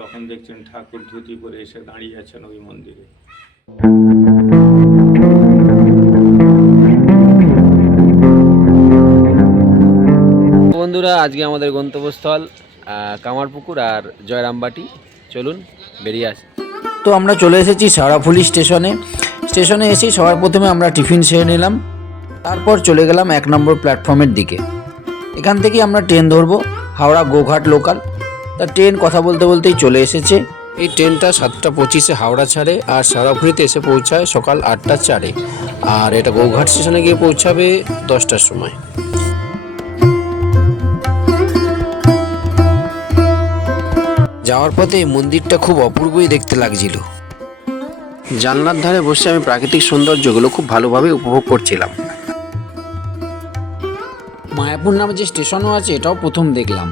তখন দেখছেন ঠাকুর ধুতি পরে এসে দাঁড়িয়ে আছেন ওই মন্দিরে। বন্ধুরা, আজকে আমাদের গন্তব্যস্থল কামারপুকুর আর জয়রামবাটি। চলুন বেরিয়ে আসি। তো আমরা চলে এসেছি শেওড়াফুলি স্টেশনে এসেই সবার প্রথমে আমরা টিফিন সেরে নিলাম। তারপর চলে গেলাম 1 নম্বর প্ল্যাটফর্মের দিকে। এখান থেকে আমরা ট্রেন ধরবো হাওড়া গোঘাট লোকাল। তা ট্রেন কথা বলতে বলতেই চলে এসেছে। এই ট্রেনটা 7:25-এ হাওড়া ছাড়ে আর শেওড়াফুলিতে এসে পৌঁছায় সকাল 8:04-এ, আর এটা গোঘাট স্টেশনে গিয়ে পৌঁছাবে 10টার সময়। যাওয়ার পথে এই মন্দিরটা খুব অপূর্বই দেখতে লাগছিল। জানলার ধারে বসে আমি প্রাকৃতিক সৌন্দর্যগুলো খুব ভালোভাবে উপভোগ করছিলাম। মায়াপুর নামে যে স্টেশনও আছে এটাও প্রথম দেখলাম।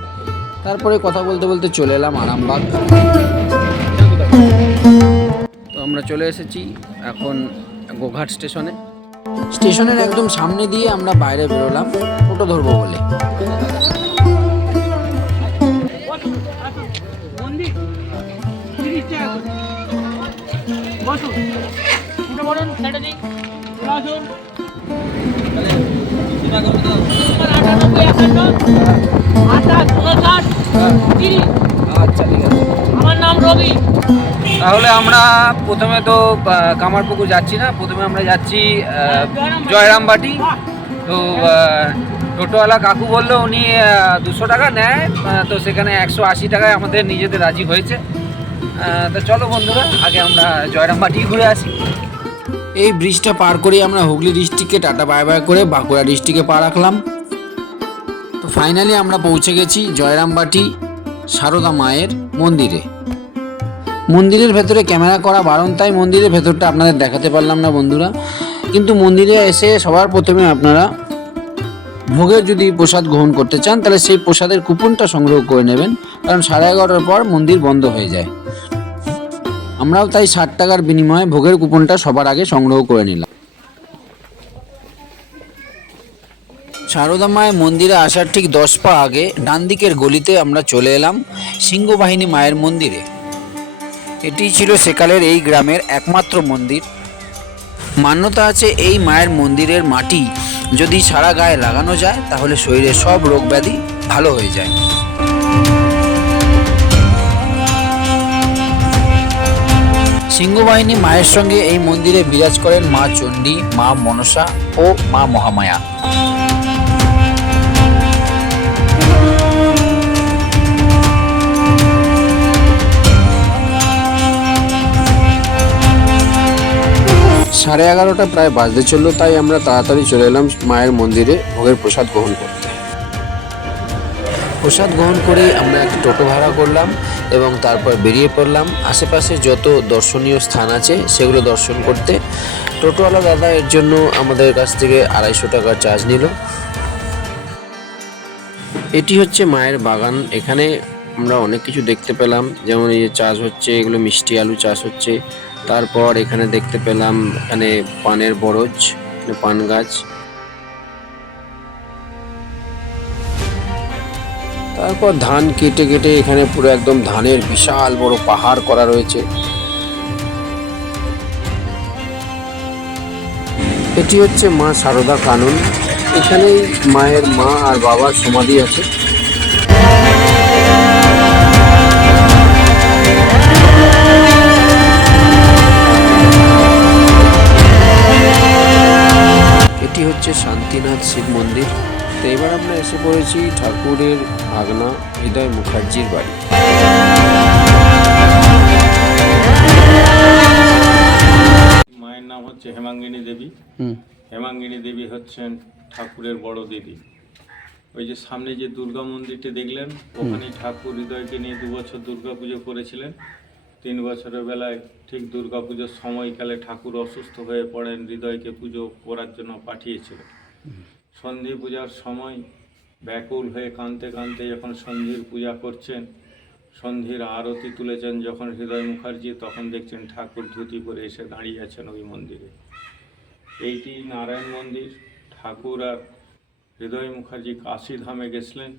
তারপরে কথা বলতে বলতে চলে এলাম আরামবাগ। তো আমরা চলে এসেছি এখন গোঘাট স্টেশনের একদম সামনে দিয়ে আমরা বাইরে বেরোলাম টোটো ধরবো বলে। আচ্ছা, ঠিক আছে। আমার নাম রবি। তাহলে আমরা প্রথমে তো কামারপুকুর যাচ্ছি না, প্রথমে আমরা যাচ্ছি জয়রামবাটি। তো টোটোওয়ালা কাকু বললো উনি 200 টাকা নেয়, তো সেখানে 180 টাকায় আমাদের নিজেদের রাজি হয়েছে। তো চলো বন্ধুরা, আগে আমরা জয়রামবাটি ঘুরে আসি। এই ব্রিজটা পার করে আমরা হুগলি ডিস্ট্রিক্টে টাটা বাই বাই করে বাঁকুড়া ডিস্ট্রিক্টে পা রাখলাম। তো ফাইনালি আমরা পৌঁছে গেছি জয়রামবাটি সারদা মায়ের মন্দিরে। মন্দিরের ভেতরে ক্যামেরা করা বারণ, তাই মন্দিরের ভেতরটা আপনাদের দেখাতে পারলাম না বন্ধুরা। কিন্তু মন্দিরে এসে সবার প্রথমে আপনারা ভোগের যদি প্রসাদ গ্রহণ করতে চান তাহলে সেই প্রসাদের কুপনটা সংগ্রহ করে নেবেন, কারণ 11:30-টার পর মন্দির বন্ধ হয়ে যায়। আমরাও তাই 60 টাকার বিনিময়ে ভোগের কুপনটা সবার আগে সংগ্রহ করে নিলাম। সারদা মায়ের মন্দিরে আসার ঠিক 10 পা আগে ডান দিকের গলিতে আমরা চলে এলাম সিংহবাহিনী মায়ের মন্দিরে। এটি ছিল সেকালের এই গ্রামের একমাত্র মন্দির। মান্যতা আছে এই মায়ের মন্দিরের মাটি যদি সারা গায়ে লাগানো যায় তাহলে শরীরের সব রোগ ব্যাধি ভালো হয়ে যায়। সিংহবাহিনী মায়ের সঙ্গে এই মন্দিরে বিরাজ করেন মা চণ্ডী, মা মনসা ও মা মহামায়া। সাড়ে 11টা প্রায় বাজতে চললো, তাই আমরা তাড়াতাড়ি চলে এলাম মায়ের মন্দিরে ভোগের প্রসাদ গ্রহণ করতে। প্রসাদ গ্রহণ করে আমরা একটা টোটো ভাড়া করলাম এবং তারপর বেরিয়ে পড়লাম আশেপাশে যত দর্শনীয় স্থান আছে সেগুলো দর্শন করতে। টোটোওয়ালা দাদা এর জন্য আমাদের কাছ থেকে 250 টাকা চার্জ নিল। এটি হচ্ছে মায়ের বাগান। এখানে আমরা অনেক কিছু দেখতে পেলাম, যেমন এই যে চাষ হচ্ছে, এগুলো মিষ্টি আলু চাষ হচ্ছে। তারপর এখানে দেখতে পেলাম এখানে পানের বরজ, পান গাছ। তারপর ধান কেটে কেটে এখানে পুরো একদম ধানের বিশাল বড় পাহাড় করা রয়েছে। এটি হচ্ছে মা সারদা কানন। এখানে মায়ের মা আর বাবার সমাধি আছে। এটি হচ্ছে শান্তিনাথ শিব মন্দির। তো এবার আমরা এসে পড়েছি ঠাকুরের ভাগনা হৃদয় মুখার্জির বাড়ি। মায়ের নাম হচ্ছে হেমাঙ্গিনী দেবী। হেমাঙ্গিনী দেবী হচ্ছেন ঠাকুরের বড় দিদি। ওই যে সামনে যে দুর্গা মন্দিরটি দেখলেন, ওখানে ঠাকুর হৃদয়কে নিয়ে 2 বছর দুর্গা পুজো করেছিলেন। 3 বছরের বেলায় ঠিক দুর্গা পুজোর সময়কালে ঠাকুর অসুস্থ হয়ে পড়েন, হৃদয়কে পুজো করার জন্য পাঠিয়েছিলেন। সন্ধি পূজার সময় ব্যাকুল হয়ে কাঁদতে কাঁদতে যখন সন্ধির পূজা করছেন, সন্ধির আরতি তুলেছেন যখন হৃদয় মুখার্জি, তখন দেখছেন ঠাকুর ধুতি পরে এসে দাঁড়িয়ে আছেন ওই মন্দিরে। এইটি নারায়ণ মন্দির। ঠাকুর আর হৃদয় মুখার্জি কাশী ধামে গেছিলেন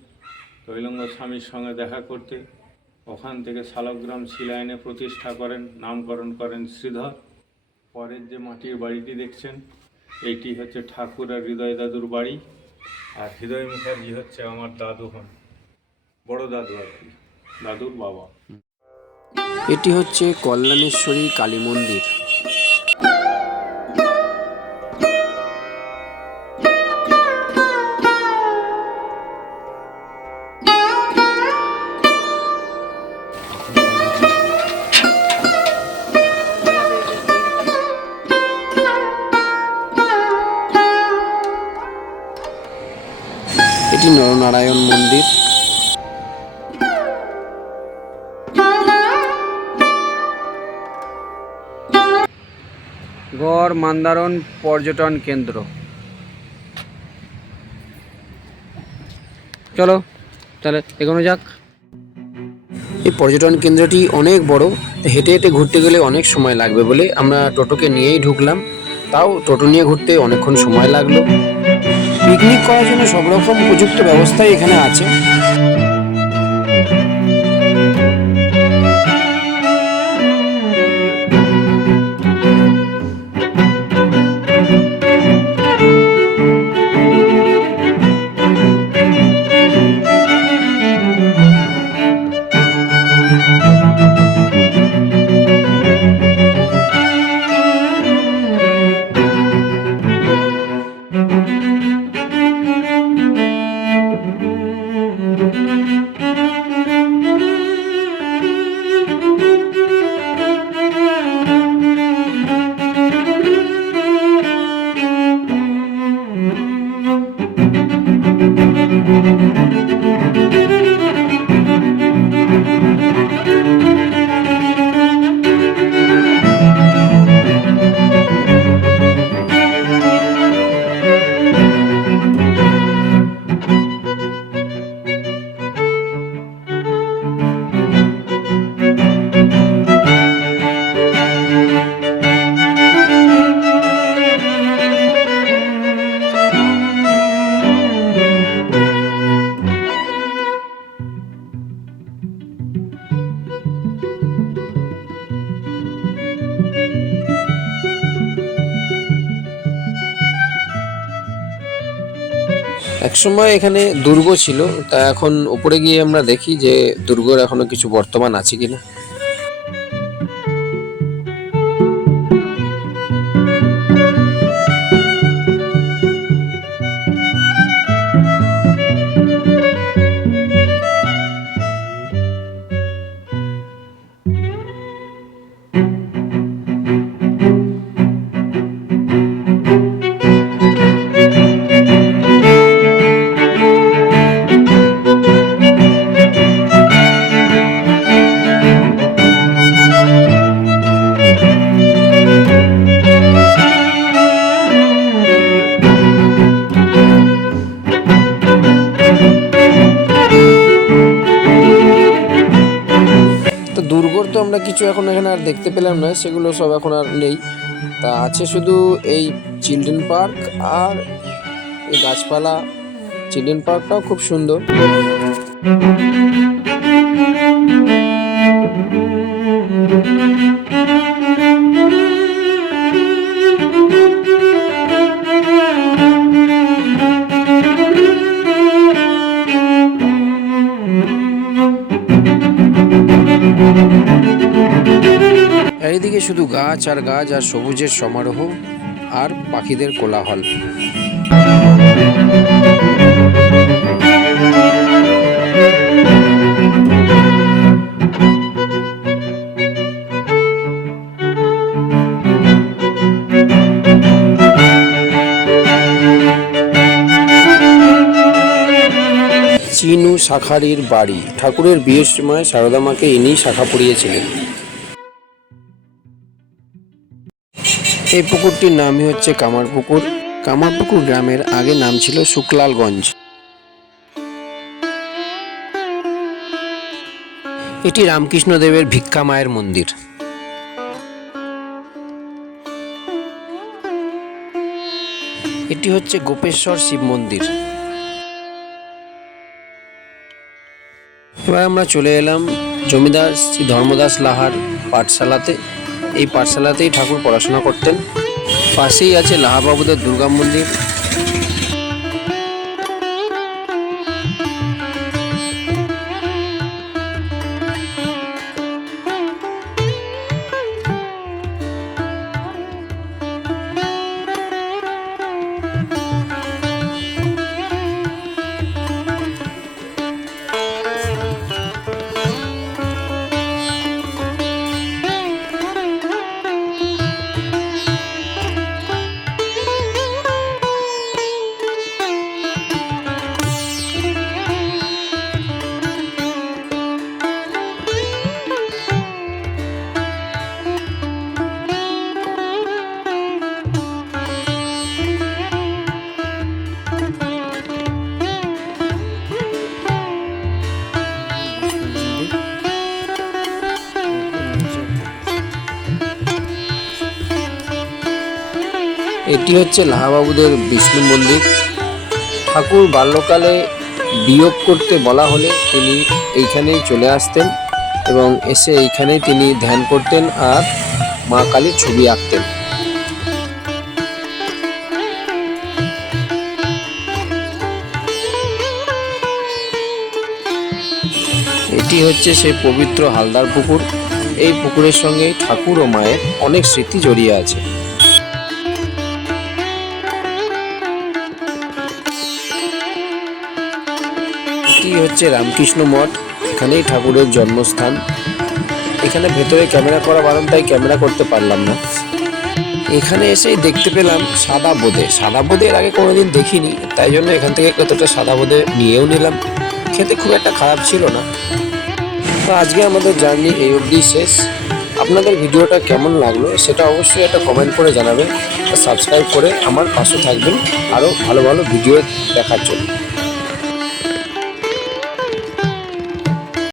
তৈলঙ্গ স্বামীর সঙ্গে দেখা করতে। ওখান থেকে শালগ্রাম শিলায়নে প্রতিষ্ঠা করেন, নামকরণ করেন শ্রীধর। পরের যে মাটির বাড়িটি দেখছেন এইটি হচ্ছে ঠাকুর আর হৃদয় দাদুর বাড়ি। আর হৃদয় মুখার্জি হচ্ছে আমার দাদু হন, বড় দাদু আর কি, দাদুর বাবা। এটি হচ্ছে কল্যাণেশ্বরী কালী মন্দির। এটি নরনারায়ণ মন্দির। গড় মান্দারণ পর্যটন কেন্দ্র। চলো তাহলে এগোনো যাক। এই পর্যটন কেন্দ্রটি অনেক বড়, হেঁটে হেঁটে ঘুরতে গেলে অনেক সময় লাগবে বলে আমরা টোটোকে নিয়েই ঢুকলাম। তাও টোটো নিয়ে ঘুরতে অনেকক্ষণ সময় লাগলো। পিকনিক করার জন্য সব রকম উপযুক্ত ব্যবস্থাই এখানে আছে। একসময় এখানে দুর্গ ছিল, তা এখন উপরে গিয়ে আমরা দেখি যে দুর্গের এখনো কিছু বর্তমান আছে কিনা। দুর্গর তো আমরা কিছু এখন এখানে আর দেখতে পেলাম না, সেগুলো সব এখন আর নেই। তা আছে শুধু এই চিলড্রেন পার্ক আর এই গাছপালা। চিলড্রেন পার্কটাও খুব সুন্দর। চারিদিকে শুধু গাছ আর গাছ আর সবুজের সমারোহ আর পাখিদের কোলাহল। চিনু শাখারির বাড়ি। ঠাকুরের বিয়ের সময় সারদা মাকে ইনি শাখা পরিয়েছিলেন। এই পুকুরটির নামই হচ্ছে কামারপুকুর। কামারপুকুর গ্রামের আগে নাম ছিল শুক্লালগঞ্জ। এটি রামকৃষ্ণদেবের ভিক্ষা মায়ের মন্দির। এটি হচ্ছে গোপেশ্বর শিব মন্দির। এবার আমরা চলে এলাম জমিদার শ্রী ধর্মদাস লাহার পাঠশালাতে। এই পাঠশালাতেই ঠাকুর পড়াশোনা করতেন। পাশেই আছে লাহাবাবুদের দুর্গা মন্দির। এটি হচ্ছে লাহাবাবুদের বিষ্ণু মন্দির। ঠাকুর বাল্যকালে বিয়োগ করতে বলা হলে তিনি এইখানেই চলে আসতেন এবং এসে এইখানেই তিনি ধ্যান করতেন আর মা কালীর ছবি আঁকতেন। এটি হচ্ছে সেই পবিত্র হালদার পুকুর। এই পুকুরের সঙ্গে ঠাকুর ও মায়ের অনেক স্মৃতি জড়িয়ে আছে। এটি হচ্ছে রামকৃষ্ণ মঠ। এখানেই ঠাকুরের জন্মস্থান। এখানে ভেতরে ক্যামেরা করা বারণ, তাই ক্যামেরা করতে পারলাম না। এখানে এসেই দেখতে পেলাম সাদা বোঁদে। সাদা বোঁদে এর আগে কোনোদিন দেখিনি, তাই জন্য এখান থেকে কতটা সাদা বোঁদে নিয়েও নিলাম। খেতে খুব একটা খারাপ ছিল না। তো আজকে আমাদের জার্নি এই অবধি শেষ। আপনাদের ভিডিওটা কেমন লাগলো সেটা অবশ্যই একটা কমেন্ট করে জানাবেন আর সাবস্ক্রাইব করে আমার পাশে থাকবেন আরও ভালো ভালো ভিডিও দেখার জন্য।